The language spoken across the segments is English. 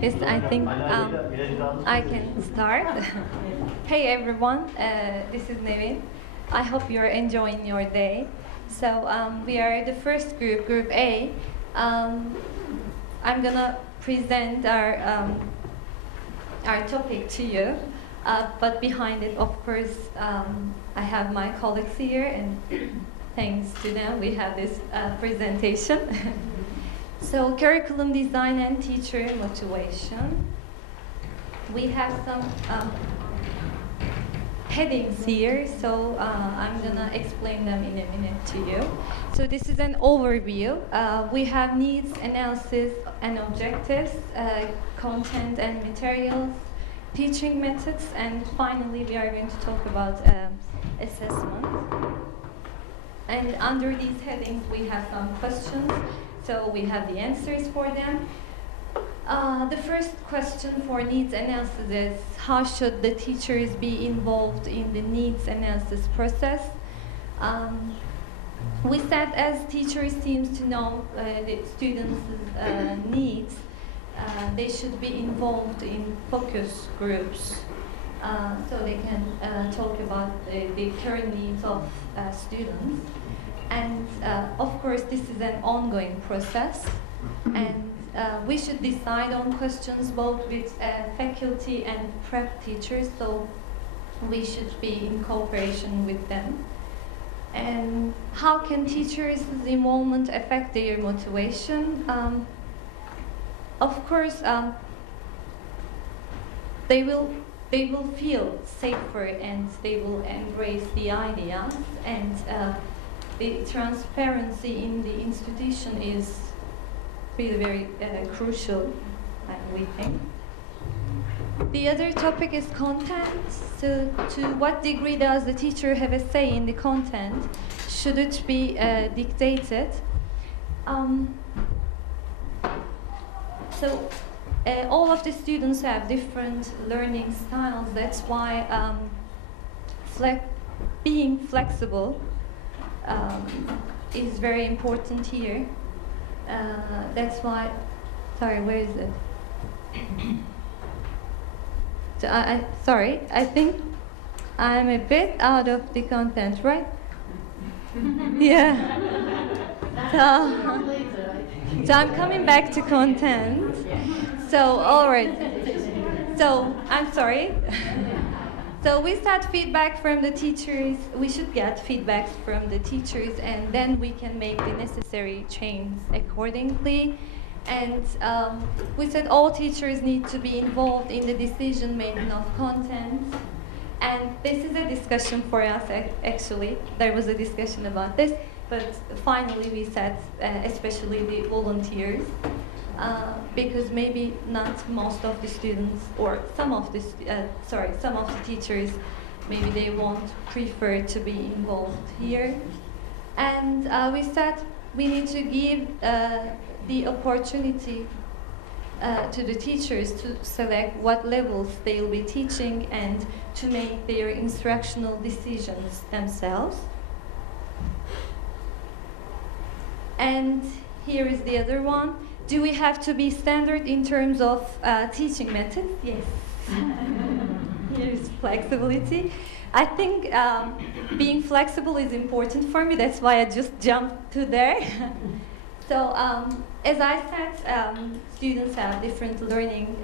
Yes, I think I can start. Hey everyone, this is Nevin. I hope you're enjoying your day. So we are the first group, Group A. I'm gonna present our topic to you, but behind it, of course, I have my colleagues here, and thanks to them, we have this presentation. So, curriculum design and teacher motivation. We have some headings here, so I'm gonna explain them in a minute to you. So this is an overview. We have needs analysis and objectives, content and materials, teaching methods, and finally we are going to talk about assessment. And under these headings we have some questions, so we have the answers for them. The first question for needs analysis is, how should the teachers be involved in the needs analysis process? We said as teachers seems to know the students' needs, they should be involved in focus groups so they can talk about the current needs of students. And of course this is an ongoing process, and we should decide on questions both with faculty and prep teachers, so we should be in cooperation with them. And how can teachers' involvement affect their motivation? Of course, they will feel safer and they will embrace the ideas, and the transparency in the institution is really very crucial, we think. The other topic is content. So to what degree does the teacher have a say in the content? Should it be dictated? So all of the students have different learning styles. That's why being flexible is very important here. That's why, sorry, where is it? So sorry, I think I'm a bit out of the content, right? Yeah. So I'm coming back to content. So, all right. So, I'm sorry. So we start feedback from the teachers. We should get feedbacks from the teachers, and then we can make the necessary changes accordingly. And we said all teachers need to be involved in the decision making of content. And this is a discussion for us, actually. There was a discussion about this, but finally we said, especially the volunteers, because maybe not most of the students, or some of the teachers, maybe they won't prefer to be involved here. And we said we need to give the opportunity to the teachers to select what levels they'll be teaching and to make their instructional decisions themselves. And here is the other one. Do we have to be standard in terms of teaching methods? Yes. Here is flexibility. I think being flexible is important for me. That's why I just jumped to there. So, as I said, students have different learning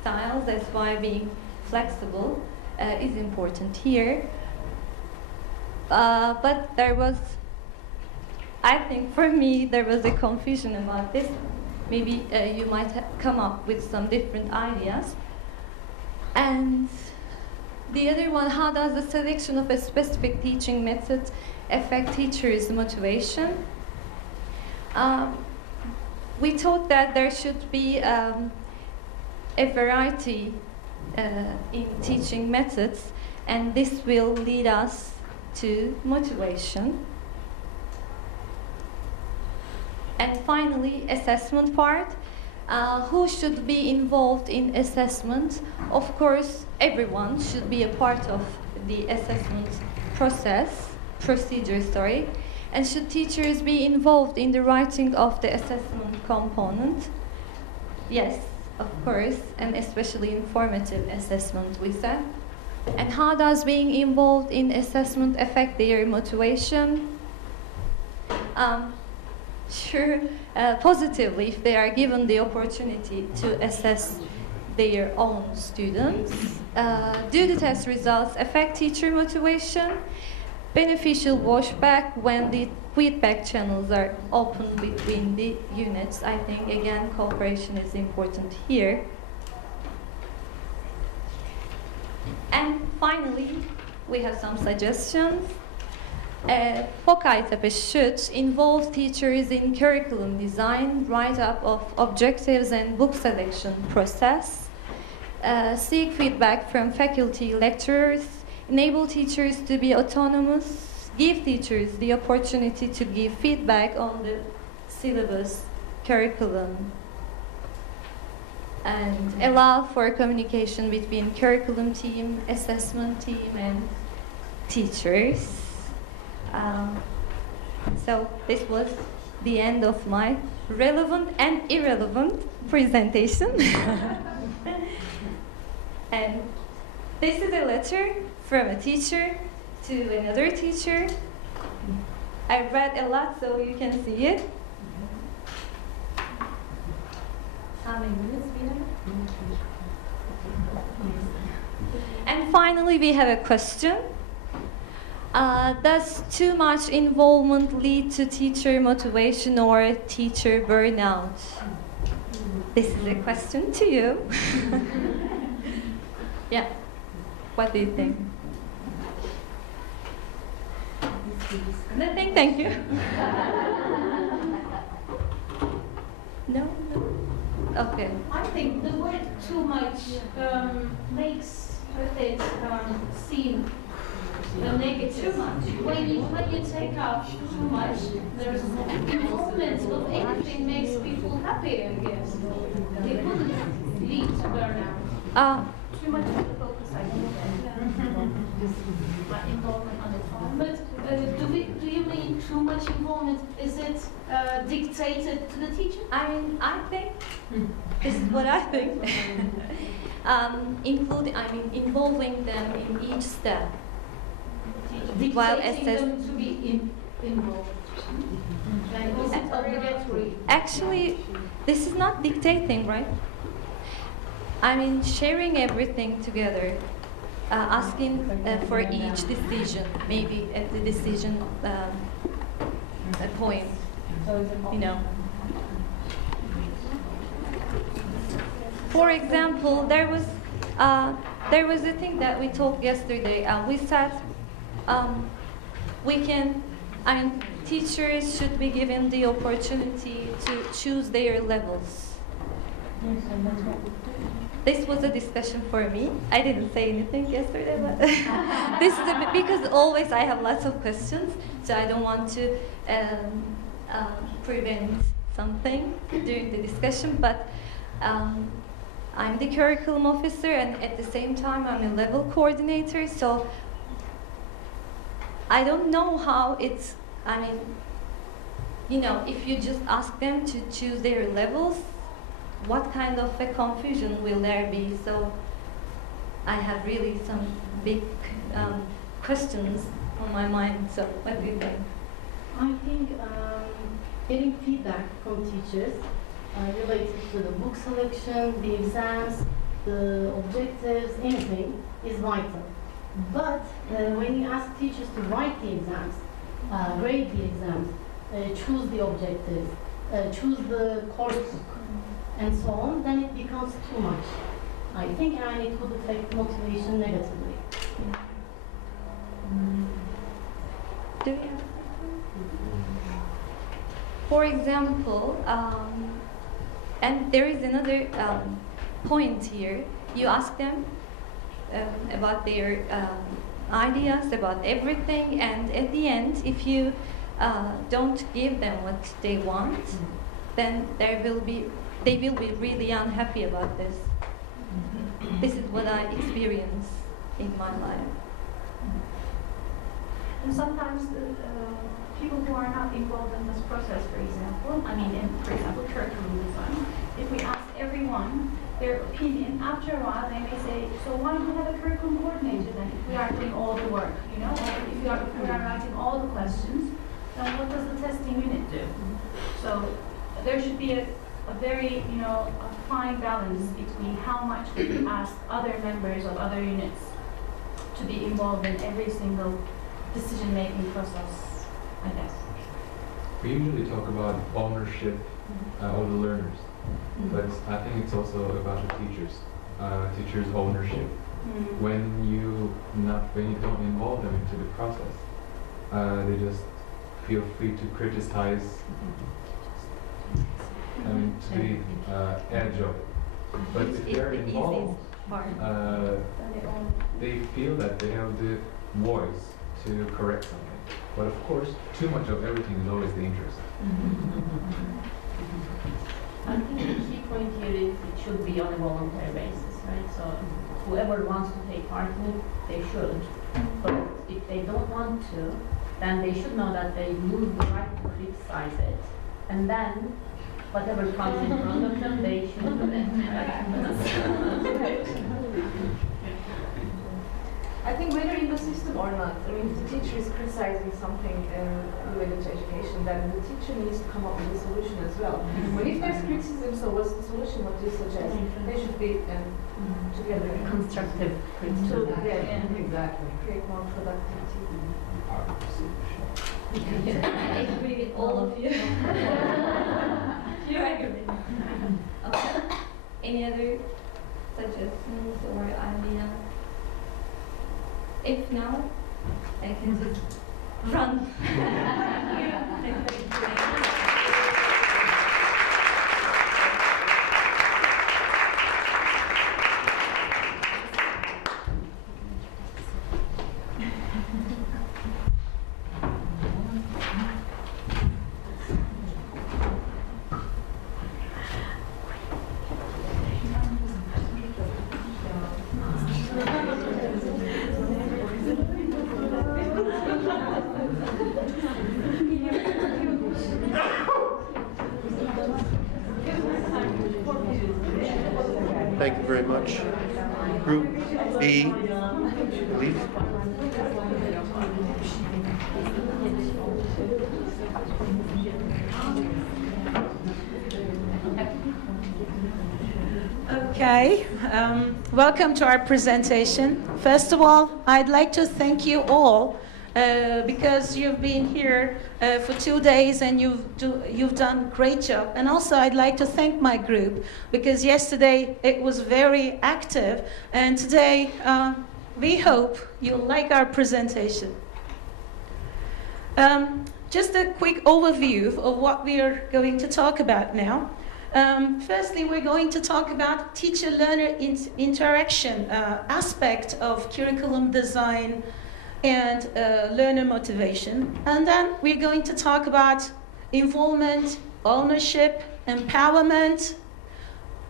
styles. That's why being flexible is important here. But there was, I think for me, there was a confusion about this. Maybe you might come up with some different ideas. And the other one, how does the selection of a specific teaching method affect teachers' motivation? We thought that there should be a variety in teaching methods, and this will lead us to motivation. And finally, assessment part. Who should be involved in assessment? Of course, everyone should be a part of the assessment procedure. And should teachers be involved in the writing of the assessment component? Yes, of course, and especially informative assessment, we said. And how does being involved in assessment affect their motivation? Sure, positively, if they are given the opportunity to assess their own students. Do the test results affect teacher motivation? Beneficial washback when the feedback channels are open between the units. I think, again, cooperation is important here. And finally, we have some suggestions. FOCI should involve teachers in curriculum design, write-up of objectives and book selection process, seek feedback from faculty lecturers, enable teachers to be autonomous, give teachers the opportunity to give feedback on the syllabus, curriculum, and allow for communication between curriculum team, assessment team, and teachers. So this was the end of my relevant and irrelevant presentation. And this is a letter from a teacher to another teacher. I read a lot, so you can see it. How many minutes we have? And finally, we have a question. Does too much involvement lead to teacher motivation or teacher burnout? This is a question to you. Yeah. What do you think? Nothing, thank you. No? Okay. I think the word too much makes it seem negative. When you take out too much, there's involvement of anything makes people happy, I guess. It wouldn't lead to burnout. Too much of the focus, I think. Involvement on its own. But do you mean too much involvement? Is it dictated to the teacher? I think this is what I think. Involving them in each step. While Dictating them to be involved. Is it obligatory? Actually, this is not dictating, right? Sharing everything together, asking for each decision, maybe at the decision point, you know. For example, there was a thing that we talked yesterday. We said teachers should be given the opportunity to choose their levels. This was a discussion for me. I didn't say anything yesterday, but this is because always I have lots of questions, so I don't want to prevent something during the discussion. But I'm the curriculum officer, and at the same time I'm a level coordinator. So I don't know how it's. If you just ask them to choose their levels, what kind of a confusion will there be? So I have really some big questions on my mind. So what do you think? I think getting feedback from teachers related to the book selection, the exams, the objectives, anything is vital. But when you ask teachers to write the exams, grade the exams, choose the objectives, choose the course book, and so on, then it becomes too much, I think, and it would affect motivation negatively. Do we have? For example, and there is another point here. You ask them about their ideas, about everything, and at the end, if you don't give them what they want, then they will be really unhappy about this. This is what I experience in my life. And sometimes people who are not involved in this process, for example, for example, curriculum design, if we ask everyone their opinion, after a while they may say, so why don't we have a curriculum coordinator then if we are doing all the work, you know, or if we are writing all the questions, then what does the testing unit do? So there should be a very, you know, a fine balance between how much we ask other members of other units to be involved in every single decision-making process, I guess. We usually talk about ownership of the learners, but I think it's also about the teachers. Teachers' ownership. When you don't involve them into the process, they just feel free to criticize. I mean, to the edge of it. But if they're involved, they feel that they have the voice to correct something. But of course, too much of everything is always dangerous. I think the key point here is it should be on a voluntary basis, right? So whoever wants to take part in it, they should. But if they don't want to, then they should know that they lose the right to criticize it. And then whatever comes in front of them, they should do it. I think whether in the system or not, I mean, if the teacher is criticizing something related to education, then the teacher needs to come up with a solution as well. But if there's criticism, so what's the solution? What do you suggest? They should be together. Constructive criticism. Exactly. Create more productivity. I agree with all of you. You agree. Okay. Any other suggestions or ideas? If not, I can just run. Thank you very much. Group B, please. Okay, welcome to our presentation. First of all, I'd like to thank you all because you've been here for 2 days and you've done a great job. And also I'd like to thank my group because yesterday it was very active and today we hope you'll like our presentation. Just a quick overview of what we are going to talk about now. Firstly, we're going to talk about teacher-learner interaction aspect of curriculum design and learner motivation. And then we're going to talk about involvement, ownership, empowerment,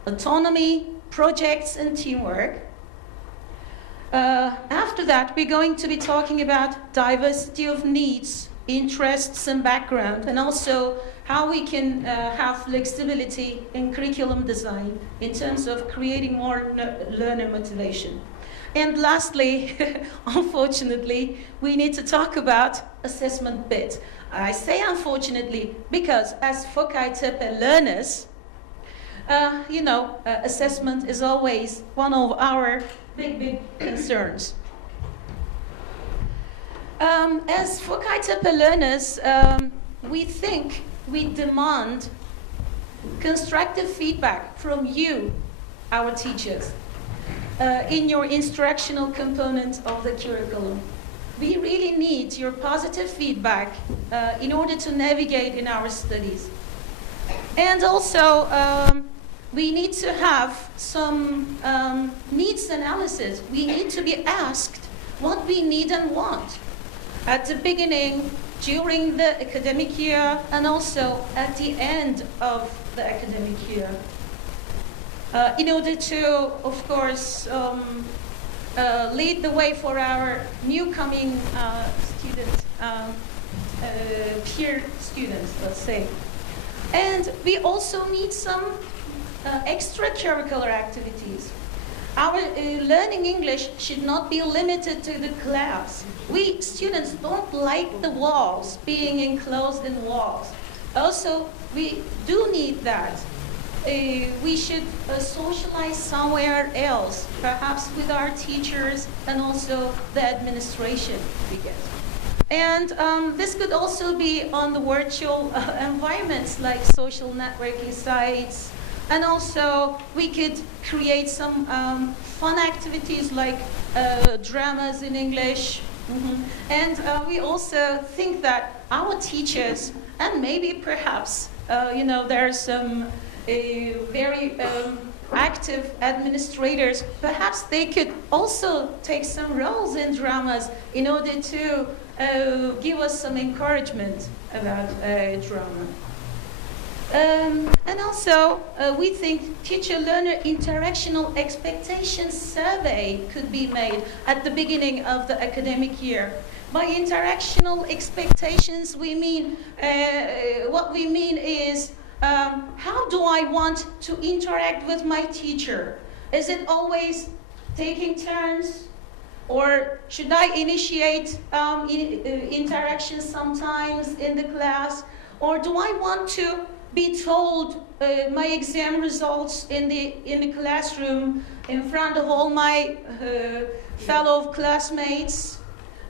autonomy, projects, and teamwork. After that, we're going to be talking about diversity of needs, interests, and background, and also how we can have flexibility in curriculum design in terms of creating more learner motivation. And lastly, unfortunately, we need to talk about assessment bit. I say unfortunately because as FOCI TEPE learners, assessment is always one of our big concerns. As FOCI TEPE learners, we demand constructive feedback from you, our teachers, in your instructional component of the curriculum. We really need your positive feedback in order to navigate in our studies. And also, we need to have some needs analysis. We need to be asked what we need and want at the beginning, during the academic year, and also at the end of the academic year. In order to, of course, lead the way for our new coming students, peer students, let's say. And we also need some extracurricular activities. Our learning English should not be limited to the class. We students don't like the walls, being enclosed in walls. Also, we do need that. We should socialize somewhere else, perhaps with our teachers and also the administration, we guess. And this could also be on the virtual environments like social networking sites. And also, we could create some fun activities like dramas in English. And we also think that our teachers, and maybe perhaps, there are some very active administrators, perhaps they could also take some roles in dramas in order to give us some encouragement about drama. And also, we think teacher-learner interactional expectations survey could be made at the beginning of the academic year. By interactional expectations, we mean, what we mean is, how do I want to interact with my teacher? Is it always taking turns? Or should I initiate interactions sometimes in the class? Or do I want to be told my exam results in the classroom in front of all my fellow classmates?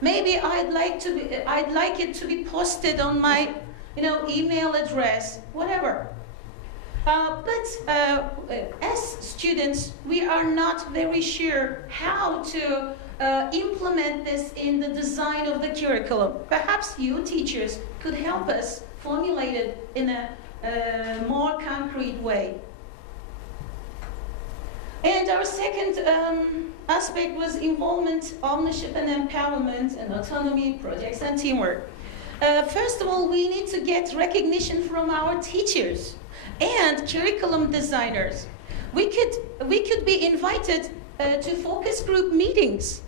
Maybe I'd like it to be posted on my email address, whatever. But as students, we are not very sure how to implement this in the design of the curriculum. Perhaps you teachers could help us formulate it in a more concrete way. And our second aspect was involvement, ownership and empowerment, and autonomy, projects and teamwork. First of all, we need to get recognition from our teachers and curriculum designers. We could be invited to focus group meetings.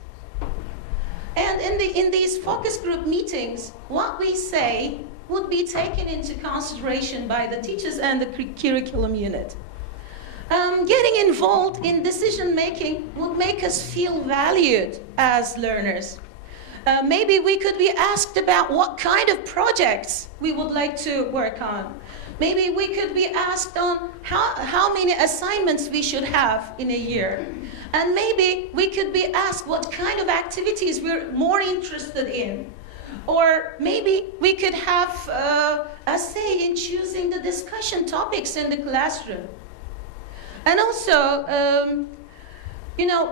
And in these focus group meetings, what we say would be taken into consideration by the teachers and the curriculum unit. Getting involved in decision making would make us feel valued as learners. Maybe we could be asked about what kind of projects we would like to work on. Maybe we could be asked on how many assignments we should have in a year. And maybe we could be asked what kind of activities we're more interested in. Or maybe we could have a say in choosing the discussion topics in the classroom. And also,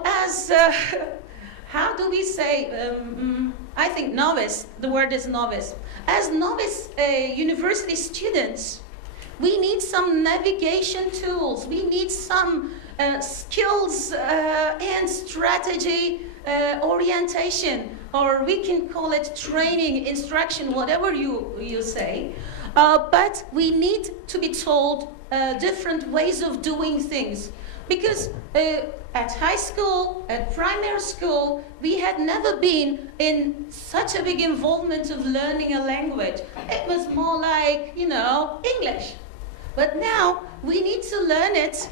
as, how do we say, I think novice, the word is novice. As novice university students, we need some navigation tools. We need some skills and strategy orientation, or we can call it training, instruction, whatever you say. But we need to be told different ways of doing things. Because at high school, at primary school, we had never been in such a big involvement of learning a language. It was more like, English. But now we need to learn it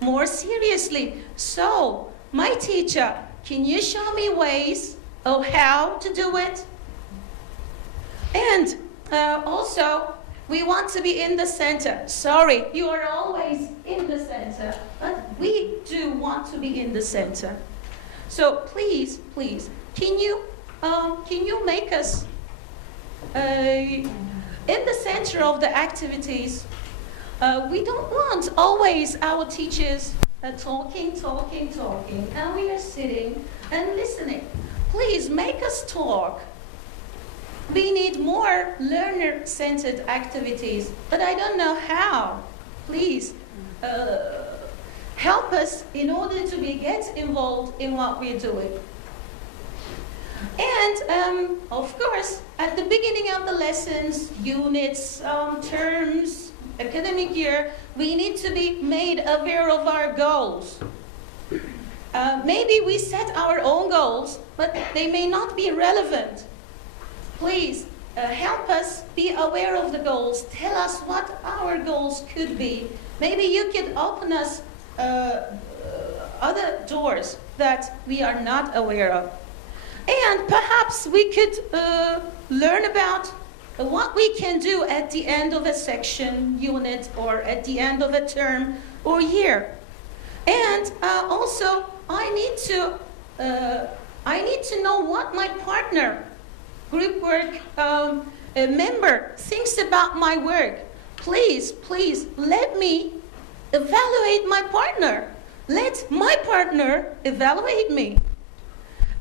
more seriously. So, my teacher, can you show me ways of how to do it? And also, we want to be in the center. Sorry, you are always in the center, but we do want to be in the center. So please, can you make us in the center of the activities? We don't want always our teachers talking, and we are sitting and listening. Please make us talk. We need more learner-centered activities, but I don't know how. Please help us in order to get involved in what we're doing. And of course, at the beginning of the lessons, units, terms, academic year, we need to be made aware of our goals. Maybe we set our own goals, but they may not be relevant. Please help us be aware of the goals, tell us what our goals could be. Maybe you could open us other doors that we are not aware of. And perhaps we could learn about what we can do at the end of a section, unit, or at the end of a term or year. And also, I need to know what my partner, group work member thinks about my work. Please, please, let me evaluate my partner. Let my partner evaluate me.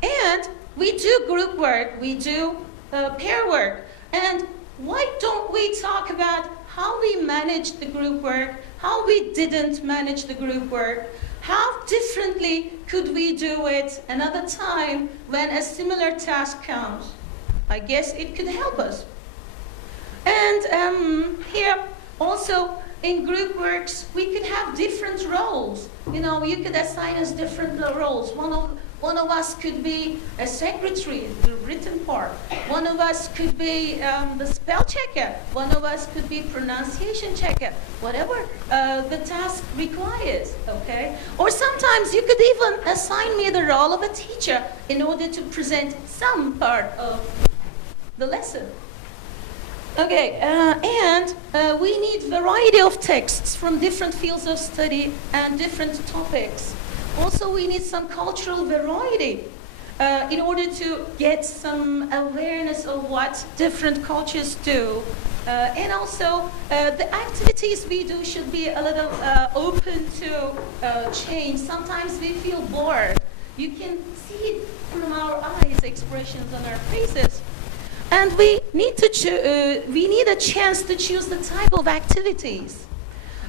And we do group work, we do pair work. And why don't we talk about how we managed the group work, how we didn't manage the group work, how differently could we do it another time when a similar task comes? I guess it could help us. And here also in group works, we could have different roles. You know, you could assign us different roles. One of us could be a secretary, the written part. One of us could be the spell checker. One of us could be pronunciation checker. Whatever the task requires, okay? Or sometimes you could even assign me the role of a teacher in order to present some part of the lesson. Okay, and we need variety of texts from different fields of study and different topics. Also, we need some cultural variety in order to get some awareness of what different cultures do. And also, the activities we do should be a little open to change. Sometimes we feel bored. You can see it from our eyes, expressions on our faces. And we need a chance to choose the type of activities.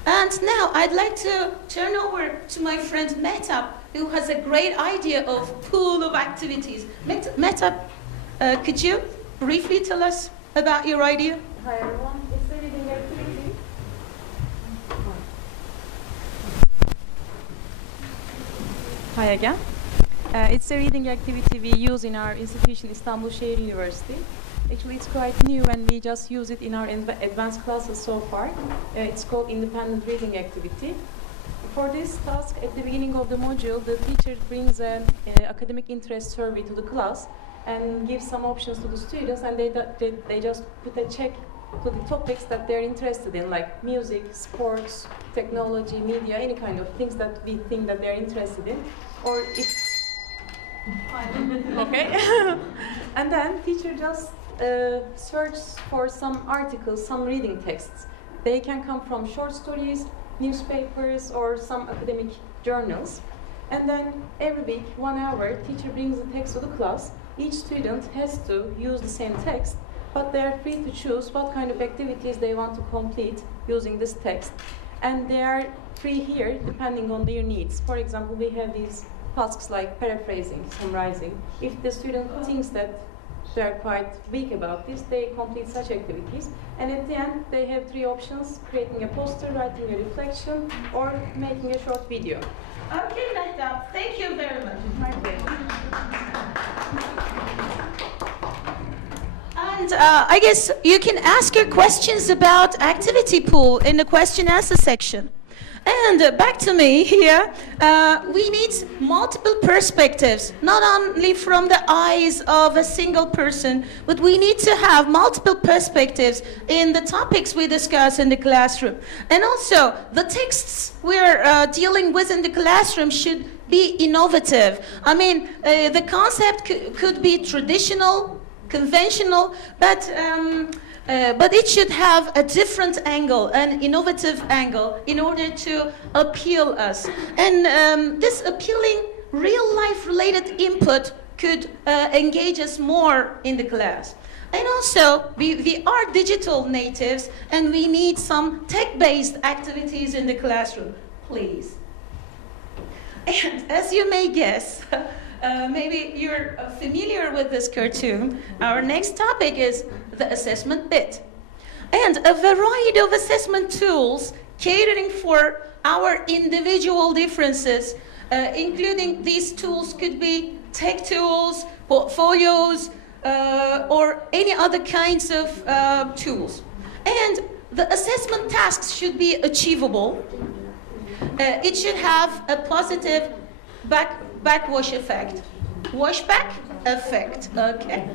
And now I'd like to turn over to my friend Mehtap, who has a great idea of pool of activities. Mehtap, could you briefly tell us about your idea? Hi everyone, it's a reading activity. Hi again. It's a reading activity we use in our institution, Istanbul Şehir University. Actually, it's quite new and we just use it in our advanced classes so far. It's called independent reading activity. For this task, at the beginning of the module, the teacher brings an academic interest survey to the class and gives some options to the students, and they just put a check to the topics that they're interested in, like music, sports, technology, media, any kind of things that we think that they're interested in. Or if okay. And then teacher just search for some articles, some reading texts. They can come from short stories, newspapers, or some academic journals. And then every week, 1 hour, teacher brings the text to the class. Each student has to use the same text, but they are free to choose what kind of activities they want to complete using this text. And they are free here depending on their needs. For example, we have these tasks like paraphrasing, summarizing. If the student thinks that they are quite weak about this, they complete such activities. And at the end, they have 3 options: creating a poster, writing a reflection, or making a short video. Okay, Mehtap, thank you very much. My pleasure. And I guess you can ask your questions about activity pool in the question answer section. And back to me here, we need multiple perspectives, not only from the eyes of a single person, but we need to have multiple perspectives in the topics we discuss in the classroom. And also, the texts we're dealing with in the classroom should be innovative. I mean, the concept could be traditional, conventional, but it should have a different angle, an innovative angle, in order to appeal us. And this appealing real-life related input could engage us more in the class. And also, we are digital natives, and we need some tech-based activities in the classroom, please. And as you may guess, maybe you're familiar with this cartoon. Our next topic is the assessment bit. And a variety of assessment tools catering for our individual differences, including these tools could be tech tools, portfolios, or any other kinds of tools. And the assessment tasks should be achievable. It should have a positive backwash effect. Washback effect, okay?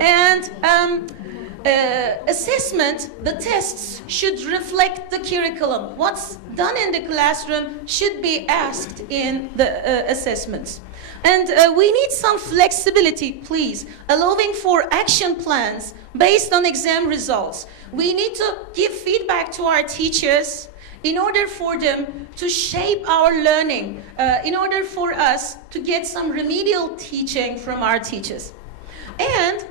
And assessment, the tests should reflect the curriculum. What's done in the classroom should be asked in the assessments. And we need some flexibility, please, allowing for action plans based on exam results. We need to give feedback to our teachers in order for them to shape our learning, in order for us to get some remedial teaching from our teachers. And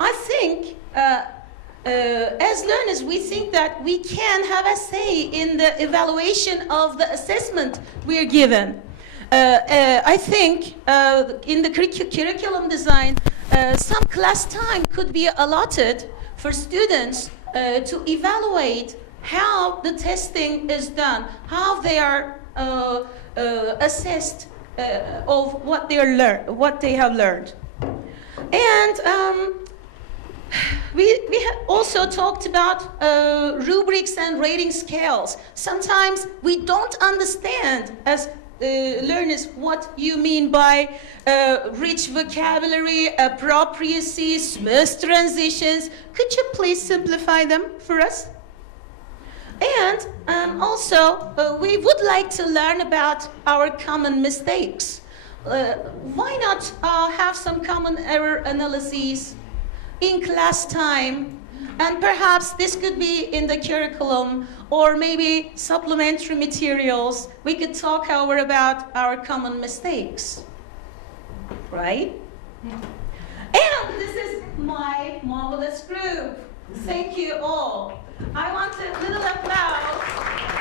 I think, as learners, we think that we can have a say in the evaluation of the assessment we're given. I think in the curriculum design, some class time could be allotted for students to evaluate how the testing is done, how they are assessed of what they have learned. And we also talked about rubrics and rating scales. Sometimes we don't understand as learners what you mean by rich vocabulary, appropriacy, smooth transitions. Could you please simplify them for us? And also, we would like to learn about our common mistakes. Why not have some common error analyses in class time? And perhaps this could be in the curriculum or maybe supplementary materials. We could talk, however, about our common mistakes, right? And this is my marvelous group. Thank you all. I want a little applause,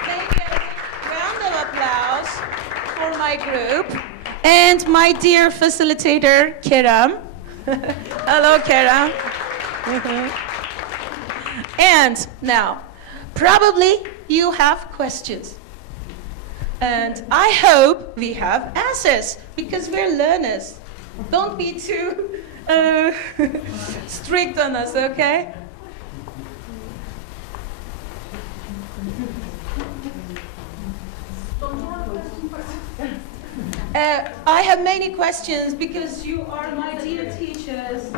maybe a round of applause for my group and my dear facilitator, Kerem. Hello, Kerem. And now, probably you have questions. And I hope we have answers, because we're learners. Don't be too strict on us, okay? I have many questions because you are my dear teachers.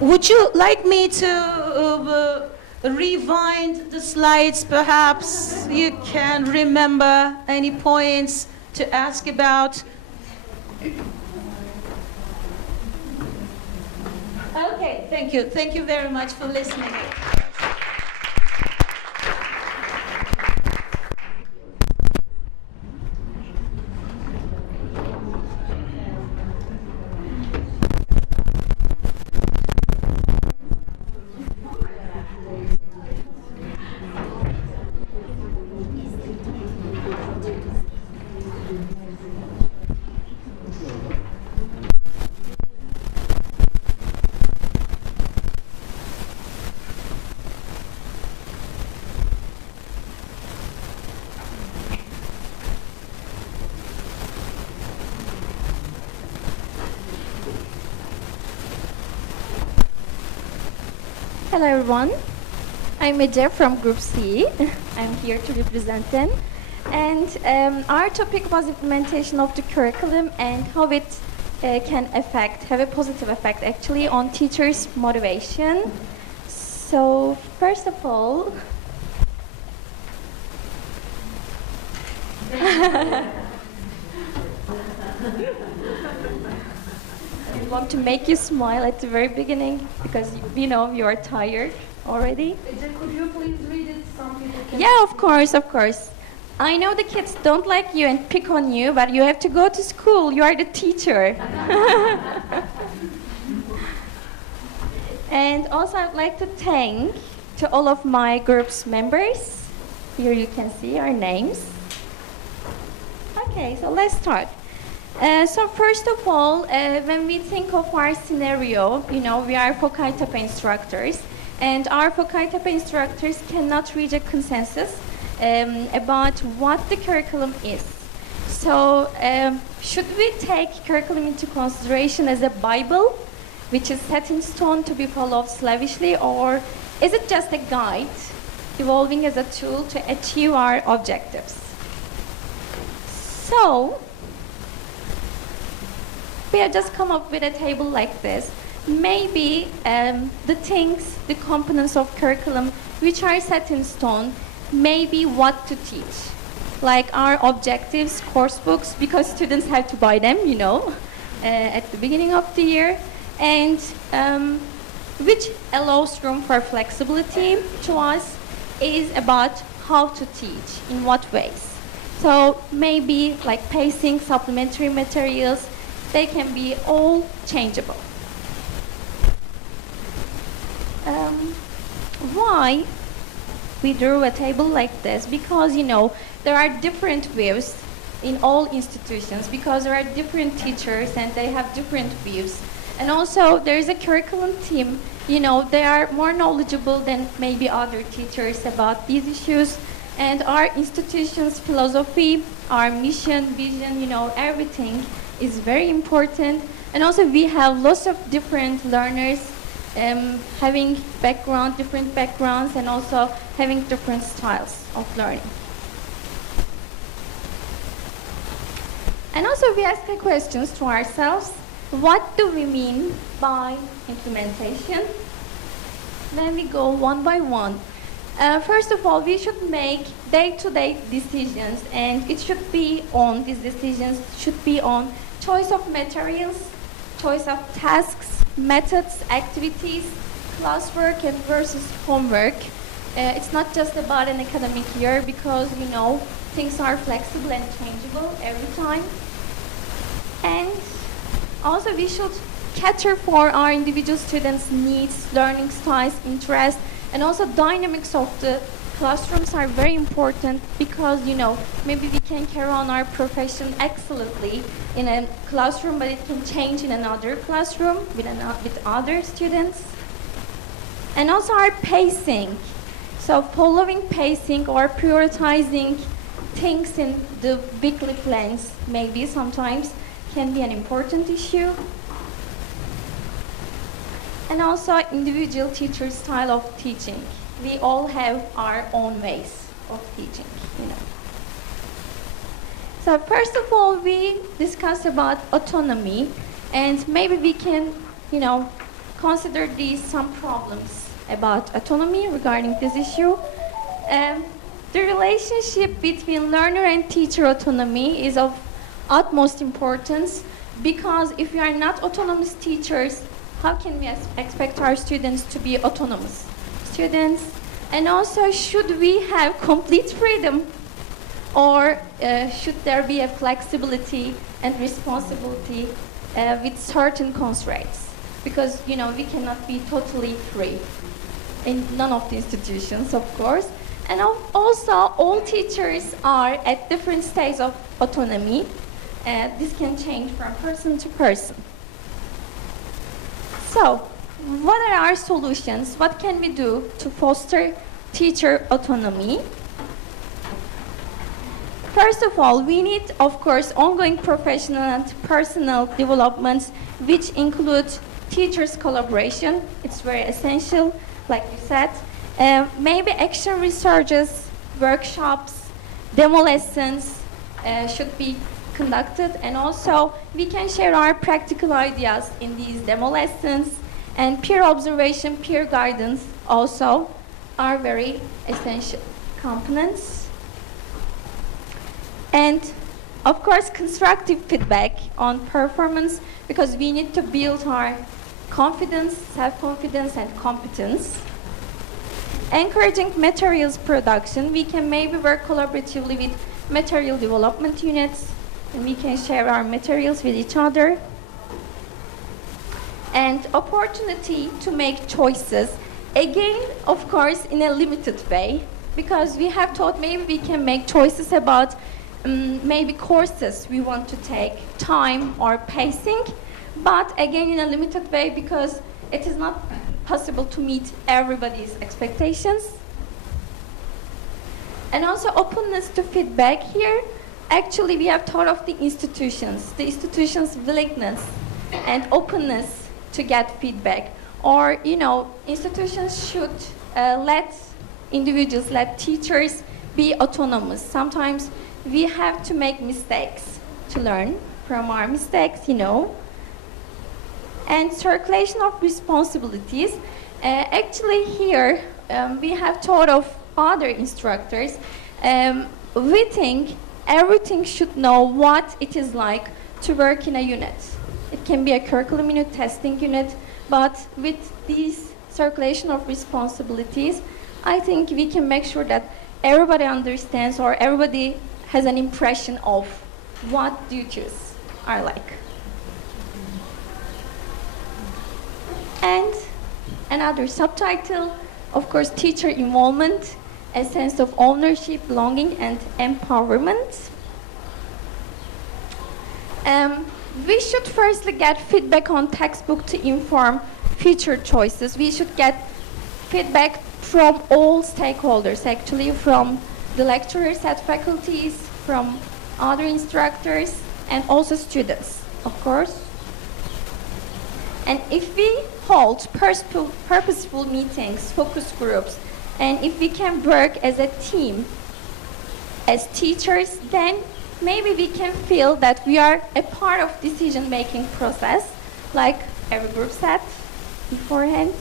Would you like me to rewind the slides? Perhaps you can remember any points to ask about. Okay, thank you. Thank you very much for listening. Hello everyone, I'm Ece from Group C. I'm here to represent them. And our topic was implementation of the curriculum and how it can have a positive effect actually on teachers' motivation. So first of all, I want to make you smile at the very beginning because we know you are tired already. Could you please read it? Some people can. Yeah, of course. I know the kids don't like you and pick on you, but you have to go to school. You are the teacher. And also I'd like to thank to all of my group's members. Here you can see our names. Okay, so let's start. So first of all, when we think of our scenario, we are FOCI instructors, and our FOCI instructors cannot reach a consensus about what the curriculum is. So should we take curriculum into consideration as a Bible, which is set in stone to be followed slavishly, or is it just a guide evolving as a tool to achieve our objectives? So we have just come up with a table like this. Maybe the things, the components of curriculum which are set in stone, maybe what to teach. Like our objectives, course books, because students have to buy them, you know, at the beginning of the year, and which allows room for flexibility to us is about how to teach, in what ways. So maybe like pacing, supplementary materials, they can be all changeable. Why we drew a table like this? Because, you know, there are different views in all institutions, because there are different teachers and they have different views. And also there is a curriculum team, you know, they are more knowledgeable than maybe other teachers about these issues. And our institution's philosophy, our mission, vision, you know, everything is very important. And also we have lots of different learners having different backgrounds, and also having different styles of learning. And also we ask the questions to ourselves, what do we mean by implementation? Then we go one by one. First of all, we should make day-to-day decisions, and it should be on, these decisions should be on choice of materials, choice of tasks, methods, activities, classwork and versus homework. It's not just about an academic year, because, you know, things are flexible and changeable every time. And also we should cater for our individual students' needs, learning styles, interests, and also dynamics of the classrooms are very important, because, you know, maybe we can carry on our profession excellently in a classroom, but it can change in another classroom with other students. And also our pacing. So following pacing or prioritizing things in the weekly plans maybe sometimes can be an important issue. And also individual teacher style of teaching. We all have our own ways of teaching, you know. So first of all, we discussed about autonomy, and maybe we can, you know, consider these some problems about autonomy regarding this issue. The relationship between learner and teacher autonomy is of utmost importance, because if we are not autonomous teachers, how can we expect our students to be autonomous students? And also, should we have complete freedom, or should there be a flexibility and responsibility with certain constraints? Because, you know, we cannot be totally free in none of the institutions, of course. And also, all teachers are at different stages of autonomy. This can change from person to person. So, what are our solutions? What can we do to foster teacher autonomy? First of all, we need, of course, ongoing professional and personal developments, which include teachers' collaboration. It's very essential, like you said. Maybe action researches, workshops, demo lessons should be conducted, and also we can share our practical ideas in these demo lessons, and peer observation, peer guidance also are very essential components. And of course, constructive feedback on performance, because we need to build our confidence, self-confidence, and competence. Encouraging materials production, we can maybe work collaboratively with material development units, and we can share our materials with each other. And opportunity to make choices, again, of course, in a limited way, because we have thought maybe we can make choices about maybe courses we want to take, time or pacing, but again in a limited way, because it is not possible to meet everybody's expectations. And also openness to feedback here. Actually, we have thought of the institution's willingness and openness to get feedback. Or, institutions should let individuals, let teachers be autonomous. Sometimes we have to make mistakes to learn from our mistakes, And circulation of responsibilities. Actually here, we have thought of other instructors. We think everything should know what it is like to work in a unit. It can be a curriculum unit, testing unit, but with these circulation of responsibilities, I think we can make sure that everybody understands or everybody has an impression of what duties are like. And another subtitle, of course, teacher involvement, a sense of ownership, belonging, and empowerment. We should firstly get feedback on textbook to inform future choices. We should get feedback from all stakeholders, actually, from the lecturers at faculties, from other instructors, and also students, of course. And if we hold purposeful meetings, focus groups, and if we can work as a team, as teachers, then maybe we can feel that we are a part of decision-making process, like every group said beforehand.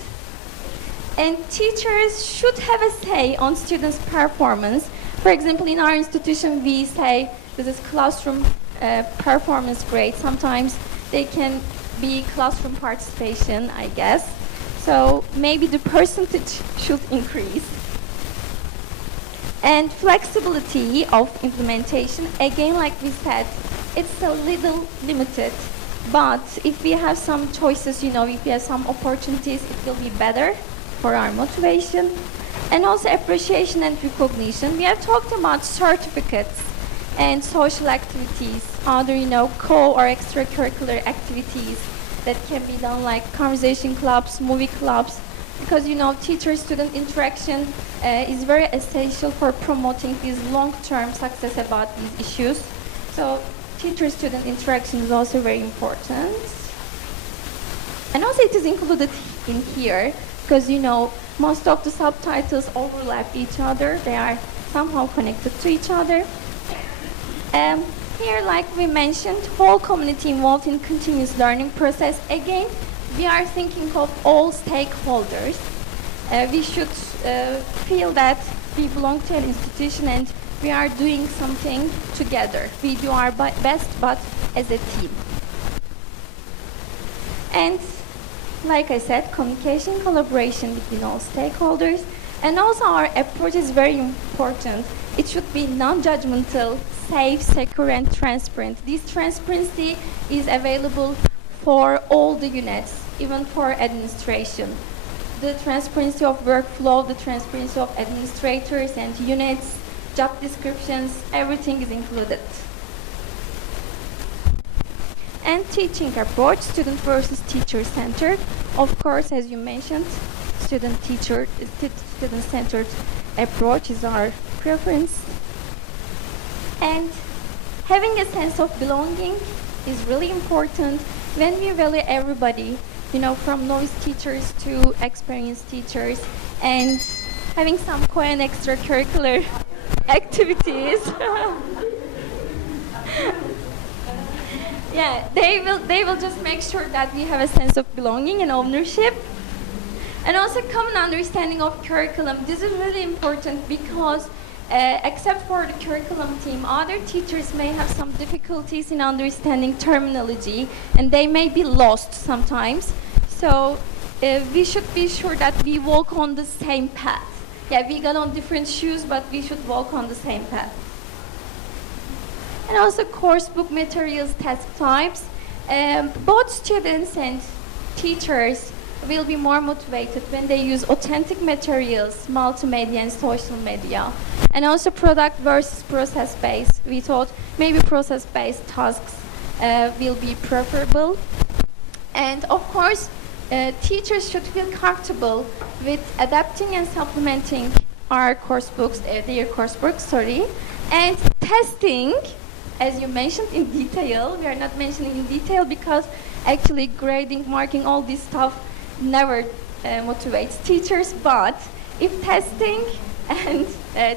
And teachers should have a say on students' performance. For example, in our institution, we say this is classroom performance grade. Sometimes they can be classroom participation, I guess. So maybe the percentage should increase. And flexibility of implementation, again, like we said, it's a little limited. But if we have some choices, if we have some opportunities, it will be better for our motivation. And also appreciation and recognition. We have talked about certificates and social activities, other, co or extracurricular activities that can be done, like conversation clubs, movie clubs, because teacher-student interaction is very essential for promoting this long-term success about these issues. So teacher-student interaction is also very important. And also it is included in here because most of the subtitles overlap each other. They are somehow connected to each other. Here, like we mentioned, whole community involved in continuous learning process. Again, we are thinking of all stakeholders. We should feel that we belong to an institution and we are doing something together. We do our best, but as a team. And like I said, communication, collaboration between all stakeholders. And also our approach is very important. It should be non-judgmental, safe, secure, and transparent. This transparency is available for all the units, even for administration. The transparency of workflow, the transparency of administrators and units, job descriptions, everything is included. And teaching approach, student versus teacher-centered. Of course, as you mentioned, student-centered approach is our preference. And having a sense of belonging is really important when we value everybody, from novice teachers to experienced teachers, and having some co and extracurricular activities. Yeah, they will just make sure that we have a sense of belonging and ownership. And also common understanding of curriculum. This is really important because except for the curriculum team, other teachers may have some difficulties in understanding terminology and they may be lost sometimes. So we should be sure that we walk on the same path. Yeah, we got on different shoes, but we should walk on the same path. And also course book materials, task types. Both students and teachers will be more motivated when they use authentic materials, multimedia and social media. And also product versus process-based. We thought maybe process-based tasks will be preferable. And of course, teachers should feel comfortable with adapting and supplementing our course books, their course books, sorry, and testing, as you mentioned in detail. We are not mentioning in detail because actually grading, marking, all this stuff never motivates teachers, but if testing and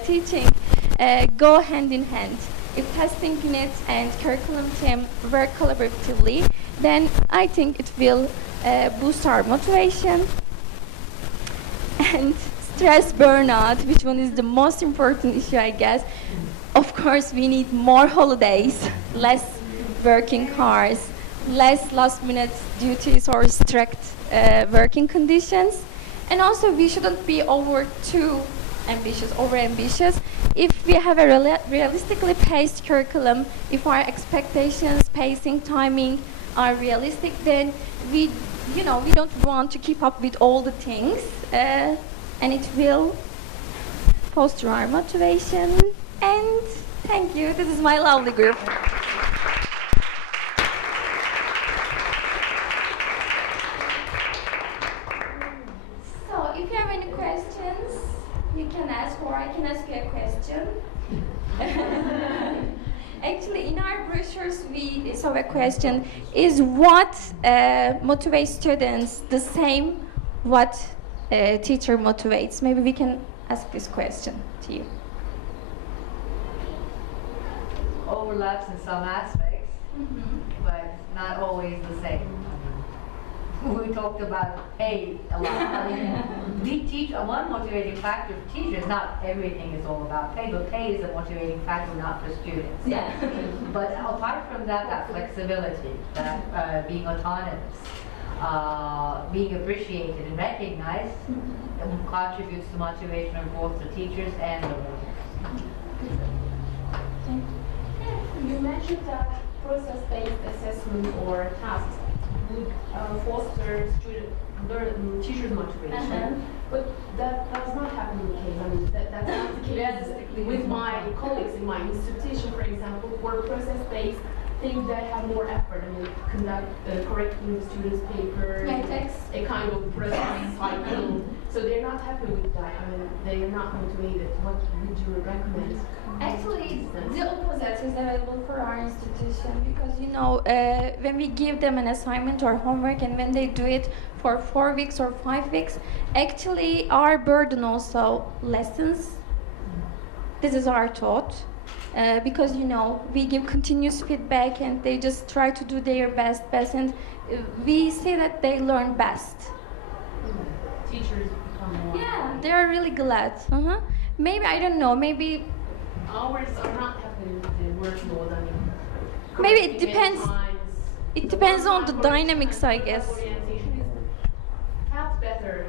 teaching go hand in hand, if testing units and curriculum team work collaboratively, then I think it will boost our motivation. And stress burnout, which one is the most important issue, I guess. Of course, we need more holidays, less working hours, less last-minute duties or strict working conditions. And also, we shouldn't be over ambitious. If we have a realistically paced curriculum, if our expectations, pacing, timing are realistic, then we don't want to keep up with all the things, and it will foster our motivation. And thank you. This is my lovely group. So, if you have any questions, you can ask, or I can ask you a question. Actually, in our brochures, we saw a question: is what motivates students the same what teacher motivates? Maybe we can ask this question to you. Overlaps in some aspects, but not always the same. We talked about pay a lot. We teach one motivating factor for teachers. Not everything is all about pay, but pay is a motivating factor not for students. Yeah. But apart from that, that flexibility, that being autonomous, being appreciated and recognized, contributes to motivation of both the teachers and the learners. You mentioned that process-based assessment or tasks would foster teachers' motivation, but that does not happen in the case. I mean, that's not the case with my colleagues in my institution, for example, for process-based things that have more effort. I mean, correcting the students' paper, a kind of process cycle. So they're not happy with that. I mean, they are not motivated. What would you recommend? Actually, the opposite is available for our institution because, when we give them an assignment or homework and when they do it for 4 weeks or 5 weeks, actually our burden also lessens. This is our thought. Because, we give continuous feedback and they just try to do their best, and we see that they learn best. Teachers become more. Yeah, they are really glad. Maybe, I don't know, maybe hours are not happening with the workload. I mean, maybe it depends. It depends on the dynamics, I guess. Orientation is perhaps better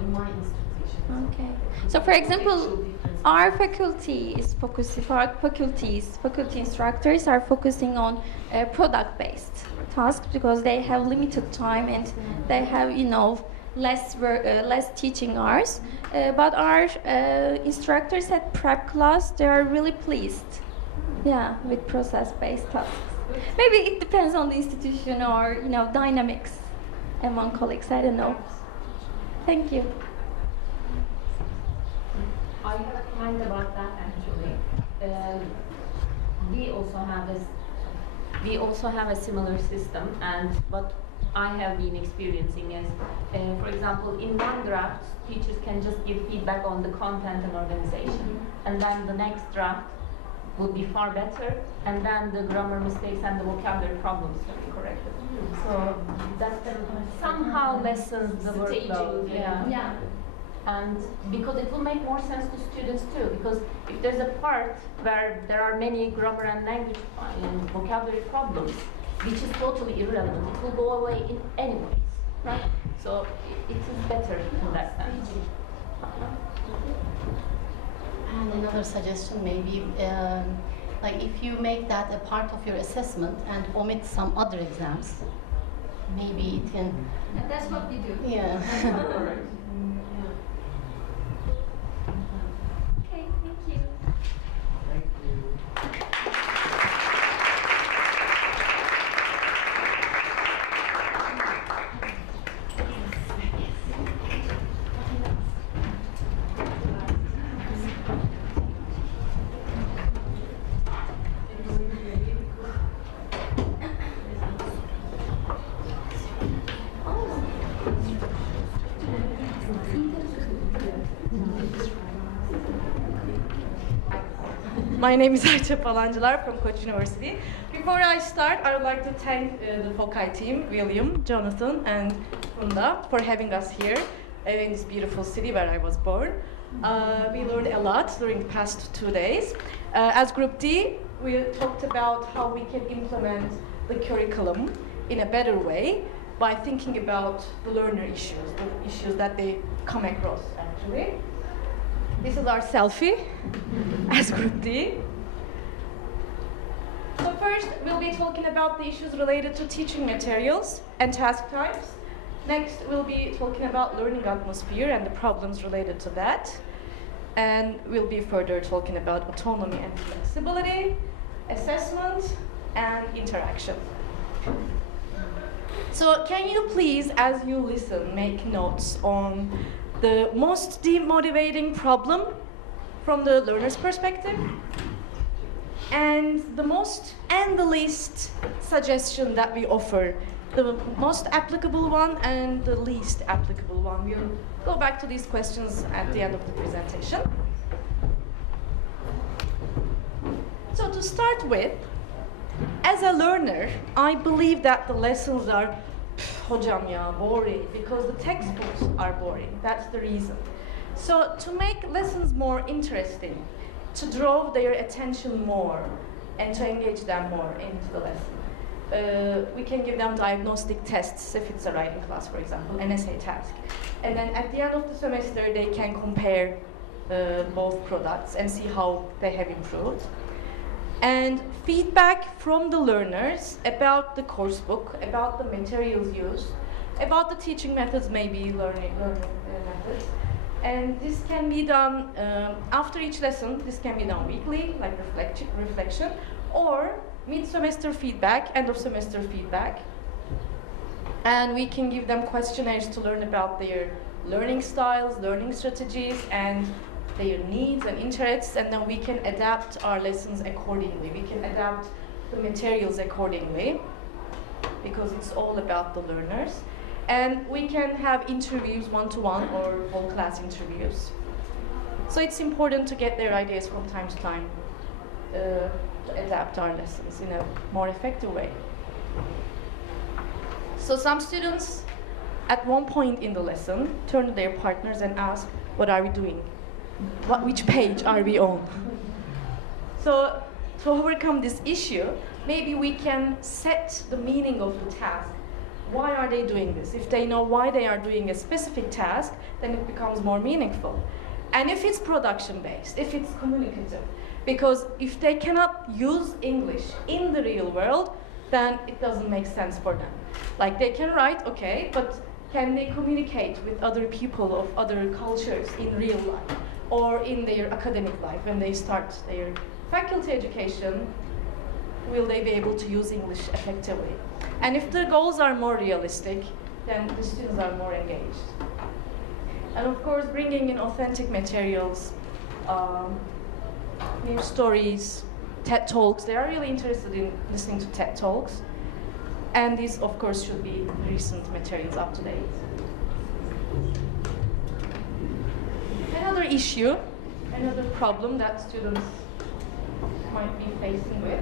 in my institution. Okay. So, for example, our faculty is focusing. Our faculty instructors are focusing on product-based tasks because they have limited time and they have, less teaching hours. But our instructors at prep class, they are really pleased, with process-based tasks. Maybe it depends on the institution or dynamics among colleagues. I don't know. Thank you. I have a comment about that actually. We also have a similar system, and what I have been experiencing is, for example, in one draft, teachers can just give feedback on the content and organization, and then the next draft will be far better, and then the grammar mistakes and the vocabulary problems can be corrected. So that somehow lessens the workload. Yeah. And because it will make more sense to students too, because if there's a part where there are many grammar and language and vocabulary problems, which is totally irrelevant, it will go away in any ways, right? So it is better in that sense. And another suggestion maybe, like if you make that a part of your assessment and omit some other exams, maybe it can. And that's what we do. Yeah. Okay, thank you. Thank you. My name is Ayça Palancılar from Koç University. Before I start, I would like to thank the FOCI team, William, Jonathan, and Funda, for having us here in this beautiful city where I was born. We learned a lot during the past 2 days. As Group D, we talked about how we can implement the curriculum in a better way by thinking about the learner issues, the issues that they come across, actually. This is our selfie as Group D. So first, we'll be talking about the issues related to teaching materials and task types. Next, we'll be talking about learning atmosphere and the problems related to that. And we'll be further talking about autonomy and flexibility, assessment, and interaction. So can you please, as you listen, make notes on the most demotivating problem from the learner's perspective, and the most and the least suggestion that we offer, the most applicable one and the least applicable one. We'll go back to these questions at the end of the presentation. So to start with, as a learner, I believe that the lessons are hocam ya, boring, because the textbooks are boring. That's the reason. So to make lessons more interesting, to draw their attention more, and to engage them more into the lesson, we can give them diagnostic tests if it's a writing class, for example, an essay task. And then at the end of the semester, they can compare both products and see how they have improved. And feedback from the learners about the course book, about the materials used, about the teaching methods, maybe learning methods. And this can be done after each lesson. This can be done weekly, like reflection, or mid-semester feedback, end of semester feedback. And we can give them questionnaires to learn about their learning styles, learning strategies, and their needs and interests, and then we can adapt our lessons accordingly. We can adapt the materials accordingly, because it's all about the learners. And we can have interviews, one-to-one or whole class interviews. So it's important to get their ideas from time to time to adapt our lessons in a more effective way. So some students, at one point in the lesson, turn to their partners and ask, what are we doing? Which page are we on? So to overcome this issue, maybe we can set the meaning of the task. Why are they doing this? If they know why they are doing a specific task, then it becomes more meaningful. And if it's production-based, if it's communicative, because if they cannot use English in the real world, then it doesn't make sense for them. Like they can write, okay, but can they communicate with other people of other cultures in real life or in their academic life when they start their faculty education? Will they be able to use English effectively? And if the goals are more realistic, then the students are more engaged. And of course, bringing in authentic materials, new stories, TED Talks. They are really interested in listening to TED Talks. And these, of course, should be recent materials, up to date. Another issue, another problem that students might be facing with.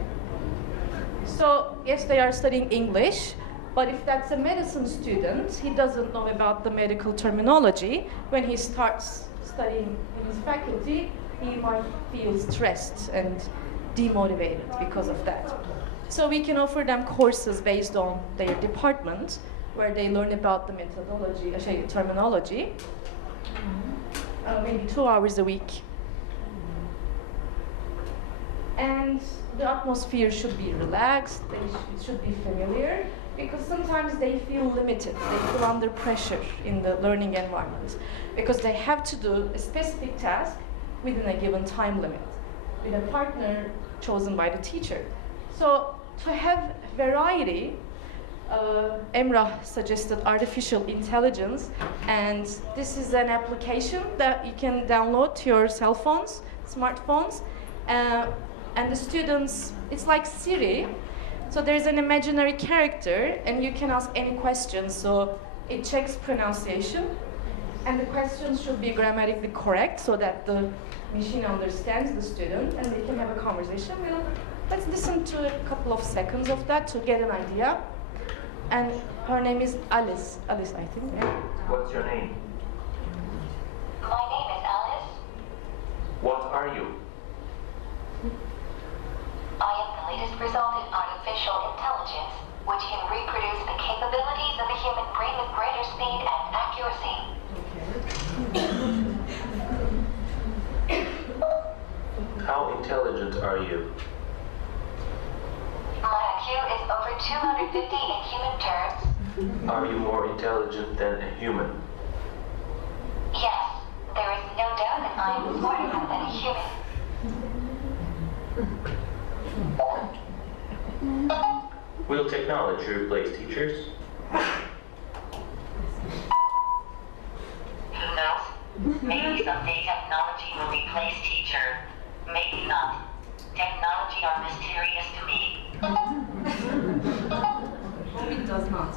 So, yes, they are studying English, but if that's a medicine student, he doesn't know about the medical terminology. When he starts studying in his faculty, he might feel stressed and demotivated because of that. So we can offer them courses based on their department, where they learn about the methodology, terminology, maybe 2 hours a week. And the atmosphere should be relaxed, it should be familiar, because sometimes they feel limited, they feel under pressure in the learning environment, because they have to do a specific task within a given time limit, with a partner chosen by the teacher. So to have variety, Emrah suggested artificial intelligence, and this is an application that you can download to your cell phones, smartphones, and the students, it's like Siri. So there's an imaginary character, and you can ask any questions. So it checks pronunciation, And the questions should be grammatically correct so that the machine understands the student and they can have a conversation. Let's listen to a couple of seconds of that to get an idea. And her name is Alice. Alice, I think. Yeah. What's your name? My name is Alice. What are you? I am the latest result in artificial intelligence, which can reproduce the capabilities of the human brain with greater speed and accuracy. How intelligent are you? My IQ is over 250 in human terms. Are you more intelligent than a human? Yes, there is no doubt that I am smarter than a human. Will technology replace teachers? Who knows? Maybe someday technology will replace teacher. Maybe not. Technology are mysterious to me. It does not.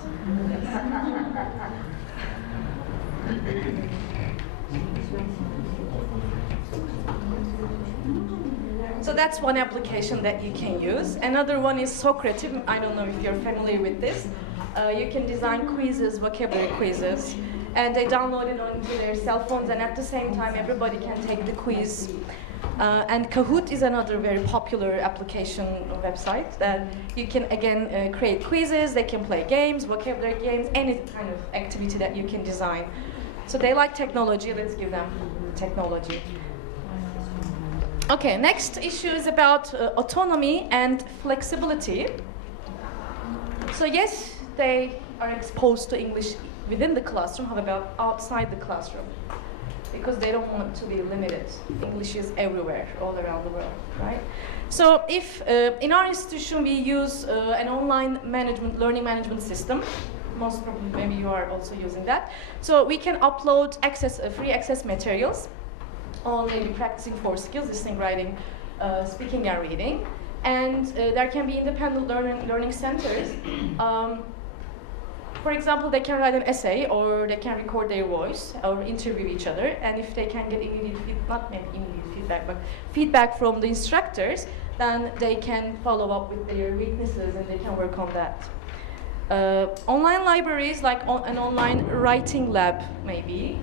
So that's one application that you can use. Another one is Socrative. I don't know if you're familiar with this. You can design quizzes, vocabulary quizzes, and they download it onto their cell phones, and at the same time everybody can take the quiz. And Kahoot is another very popular application website that you can again create quizzes, they can play games, vocabulary games, any kind of activity that you can design. So they like technology, let's give them technology. Okay, next issue is about autonomy and flexibility. So yes, they are exposed to English within the classroom. How about outside the classroom? Because they don't want to be limited. English is everywhere, all around the world, right? So if in our institution we use an online learning management system, most probably maybe you are also using that. So we can upload free access materials on maybe practicing 4 skills, listening, writing, speaking and reading. And there can be independent learning centers. For example, they can write an essay or they can record their voice or interview each other. And if they can get feedback from the instructors, then they can follow up with their weaknesses and they can work on that. Online libraries like an online writing lab maybe.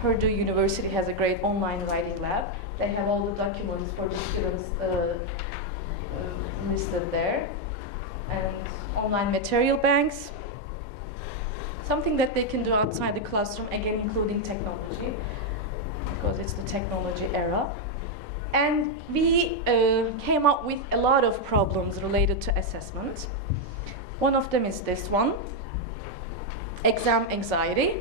Purdue University has a great online writing lab. They have all the documents for the students listed there. And online material banks. Something that they can do outside the classroom, again including technology, because it's the technology era. And we came up with a lot of problems related to assessment. One of them is this one, exam anxiety.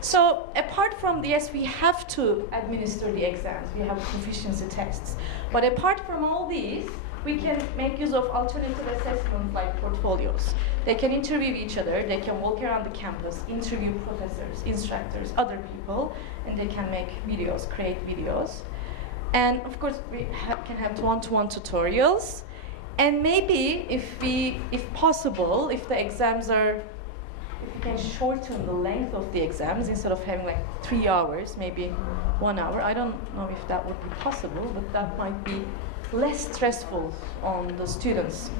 So apart from yes, we have to administer the exams, we have proficiency tests. But apart from all these, we can make use of alternative assessments like portfolios. They can interview each other, they can walk around the campus, interview professors, instructors, other people, and they can make videos, create videos. And of course, we can have one-to-one tutorials. And maybe if possible, if the exams if you can shorten the length of the exams instead of having like 3 hours, maybe 1 hour. I don't know if that would be possible, but that might be less stressful on the students.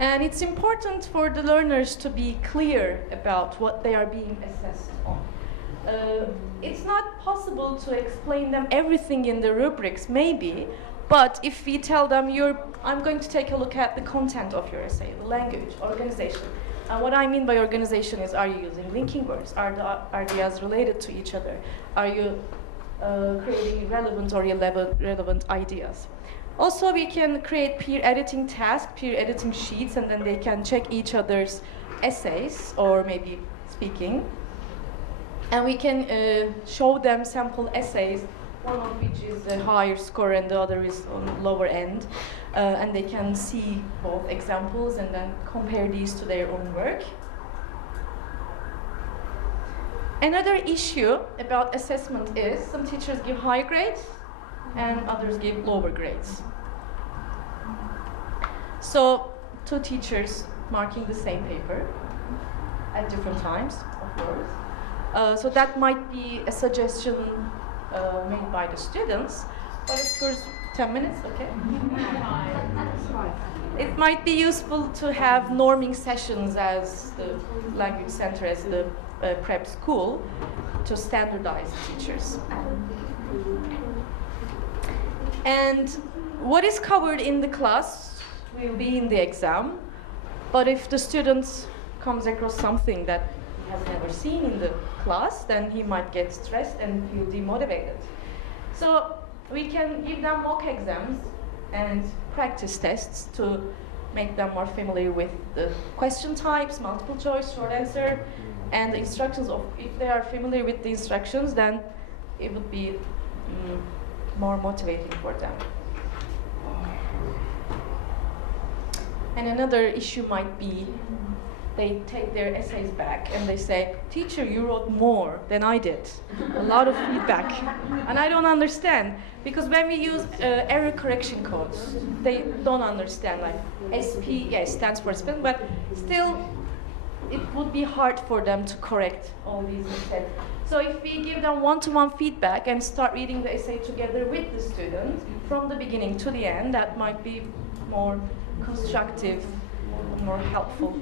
And it's important for the learners to be clear about what they are being assessed on. It's not possible to explain them everything in the rubrics, maybe, but if we tell them, I'm going to take a look at the content of your essay, the language, organization. And what I mean by organization is, are you using linking words? Are the ideas related to each other? Are you creating relevant or irrelevant ideas? Also, we can create peer editing tasks, peer editing sheets, and then they can check each other's essays or maybe speaking. And we can show them sample essays, one of which is a higher score and the other is on lower end. And they can see both examples and then compare these to their own work. Another issue about assessment is some teachers give high grades and others give lower grades. So 2 teachers marking the same paper, at different times, of course. So that might be a suggestion made by the students. But of course, 10 minutes, okay? It might be useful to have norming sessions as the language center, as the prep school, to standardize teachers. And what is covered in the class will be in the exam, but if the student comes across something that he has never seen in the class, then he might get stressed and feel demotivated. So we can give them mock exams and practice tests to make them more familiar with the question types, multiple choice, short answer, and the instructions. If they are familiar with the instructions, then it would be more motivating for them. And another issue might be they take their essays back and they say, teacher, you wrote more than I did. A lot of feedback. And I don't understand. Because when we use error correction codes, they don't understand. Like SP, yeah, it stands for spin, but still it would be hard for them to correct all these mistakes. So if we give them one-to-one feedback and start reading the essay together with the student from the beginning to the end, that might be more constructive, more helpful.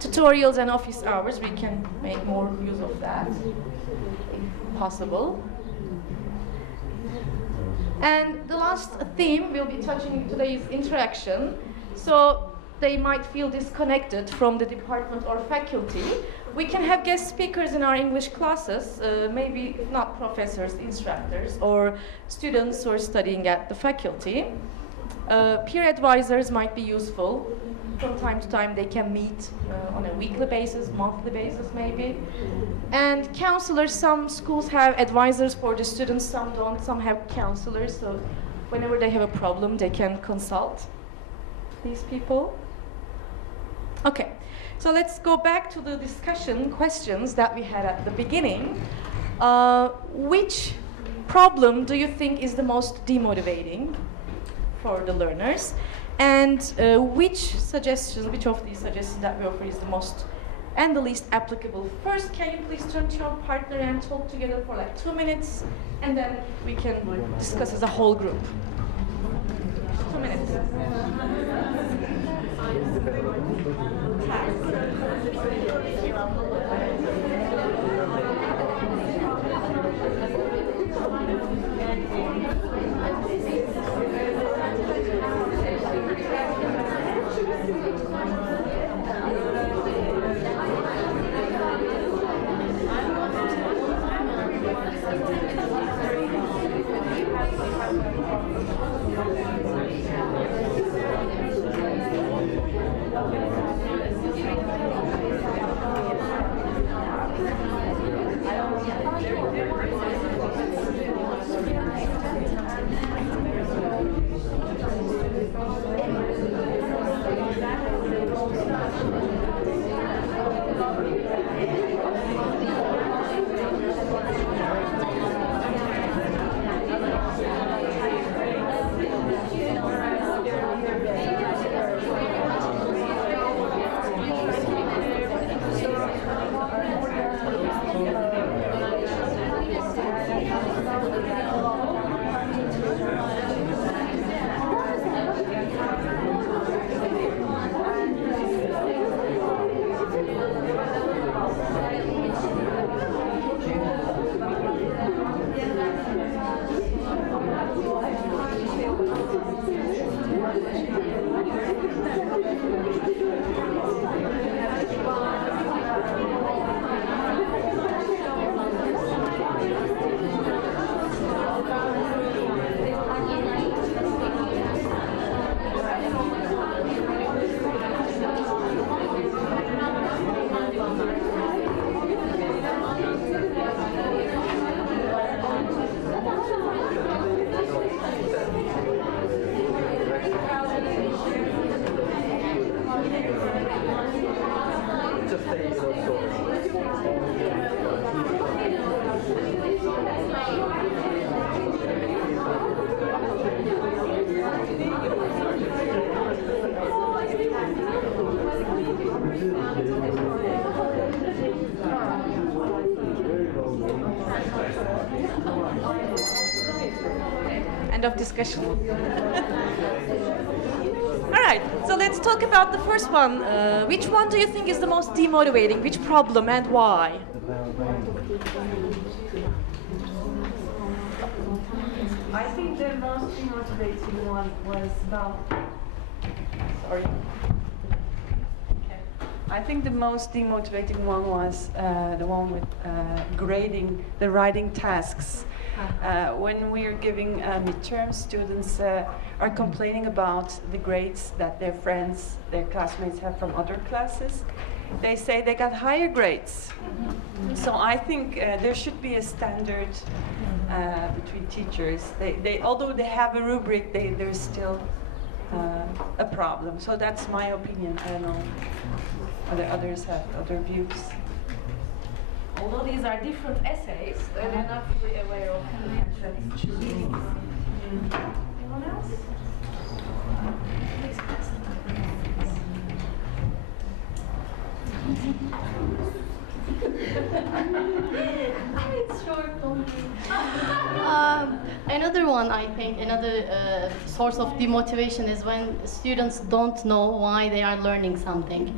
Tutorials and office hours, we can make more use of that, if possible. And the last theme we'll be touching today is interaction. So they might feel disconnected from the department or faculty. We can have guest speakers in our English classes, maybe if not professors, instructors, or students who are studying at the faculty. Peer advisors might be useful. From time to time they can meet on a weekly basis, monthly basis maybe. And counselors, some schools have advisors for the students, some don't, some have counselors, so whenever they have a problem they can consult these people. Okay, so let's go back to the discussion questions that we had at the beginning. Which problem do you think is the most demotivating for the learners? And which of these suggestions that we offer is the most and the least applicable? First, can you please turn to your partner and talk together for like 2 minutes, and then we can discuss as a whole group. 2 minutes. End of discussion. All right, so let's talk about the first one. Which one do you think is the most demotivating? Which problem and why? I think the most demotivating one was about. Sorry. Okay. I think the most demotivating one was the one with grading the writing tasks. When we are giving midterms, students are complaining about the grades that their friends, their classmates have from other classes. They say they got higher grades. So I think there should be a standard between teachers. Although they have a rubric, there's still a problem. So that's my opinion. I don't know whether others have other views. Although these are different essays, they're not fully aware of Anyone else? It's short only. Another one, I think, another source of demotivation is when students don't know why they are learning something.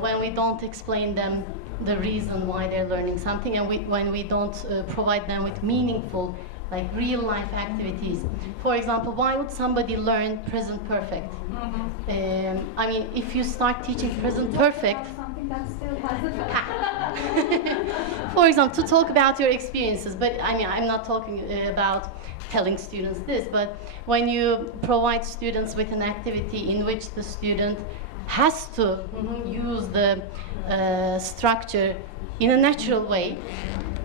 When we don't explain them the reason why they're learning something, and when we don't provide them with meaningful, like real life activities. For example, why would somebody learn present perfect? I mean, if you start teaching present perfect, Something that still has a for example, to talk about your experiences, but I mean, I'm not talking about telling students this, but when you provide students with an activity in which the student has to use the structure in a natural way,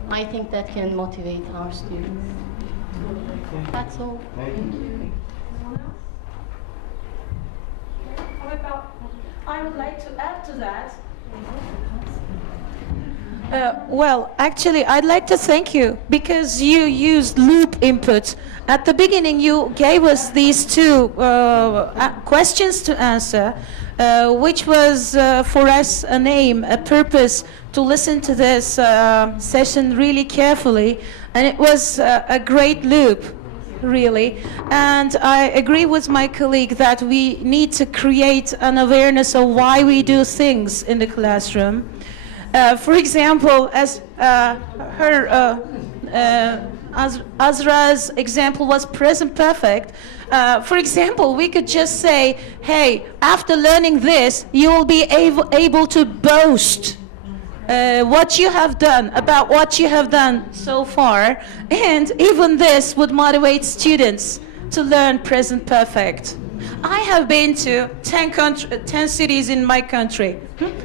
I think that can motivate our students. That's all. How about, I would like to add to that. Well, actually, I'd like to thank you because you used loop input. At the beginning, you gave us these two questions to answer, which was for us an aim, a purpose to listen to this session really carefully. And it was a great loop, really. And I agree with my colleague that we need to create an awareness of why we do things in the classroom. For example, as Azra's example was present perfect. For example, we could just say, hey, after learning this, you will be able to boast what you have done, about what you have done so far, and even this would motivate students to learn present perfect. I have been to 10 cities in my country.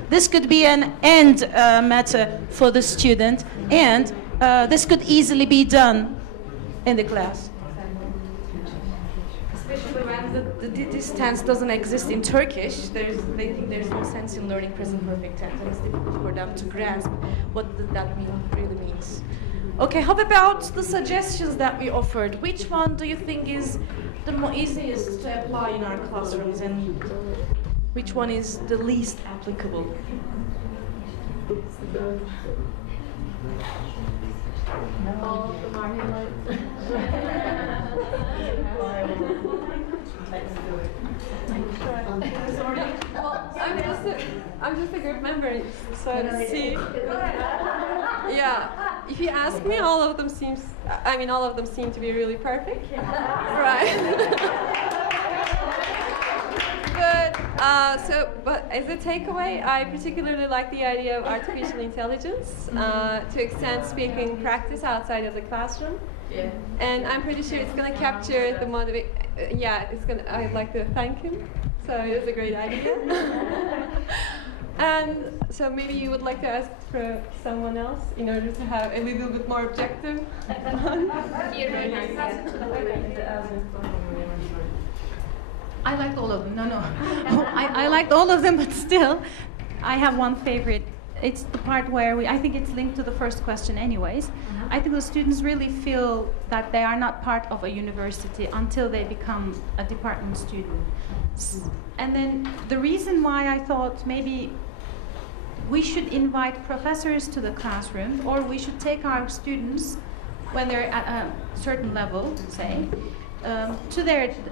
This could be an end matter for the student, and this could easily be done in the class. Especially when this tense doesn't exist in Turkish, they think there's no sense in learning present perfect tense, and it's difficult for them to grasp what that really means. Okay, how about the suggestions that we offered? Which one do you think is the easiest to apply in our classrooms, and which one is the least applicable? All of them are Well, I'm just a group member, so to see. Yeah, if you ask me, all of them seem to be really perfect, right? But as a takeaway, I particularly like the idea of artificial intelligence to extend speaking practice outside of the classroom. Yeah. And I'm pretty sure it's going to capture the motivation. I'd like to thank him. So it's a great idea. And so maybe you would like to ask for someone else in order to have a little bit more objective. I liked all of them. No. I liked all of them, but still, I have one favorite. It's the part where I think it's linked to the first question anyways. I think the students really feel that they are not part of a university until they become a department student. And then the reason why I thought maybe we should invite professors to the classroom, or we should take our students when they're at a certain level, say,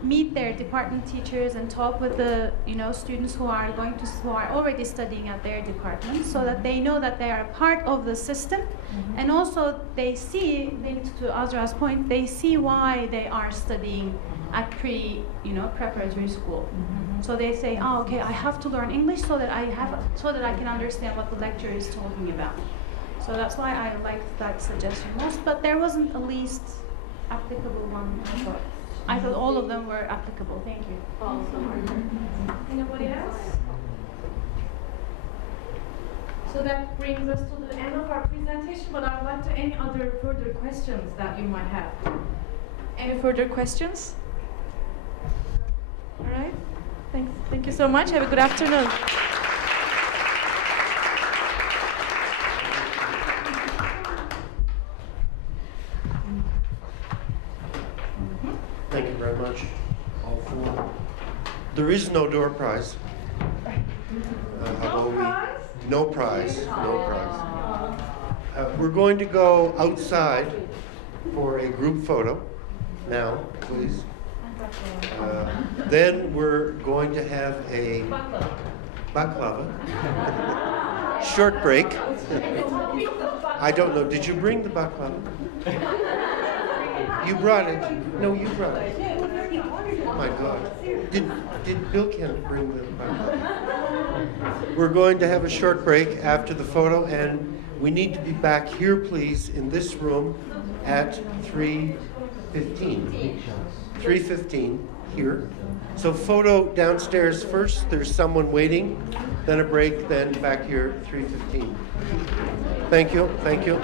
meet their department teachers and talk with the students who are already studying at their department, so that they know that they are part of the system, and also they see, linked to Azra's point, they see why they are studying at preparatory school. So they say, oh, okay, I have to learn English so that I can understand what the lecturer is talking about. So that's why I liked that suggestion most, but there wasn't a least applicable one, I thought. I thought all of them were applicable. Thank you. Anybody else? So that brings us to the end of our presentation, but I would like to any other further questions that you might have. Any further questions? All right. Thank you so much. Have a good afternoon. Thank you very much, all four. There is no door prize. No prize? No prize, no prize. We're going to go outside for a group photo now, please. Then we're going to have a baklava. Short break. I don't know, did you bring the baklava? You brought it. No, you brought it. Oh my God. Did Bill Kent bring the baklava? We're going to have a short break after the photo, and we need to be back here, please, in this room at 3:15. 3:15 here. So photo downstairs first. There's someone waiting. Then a break. Then back here 3:15. Thank you. Thank you.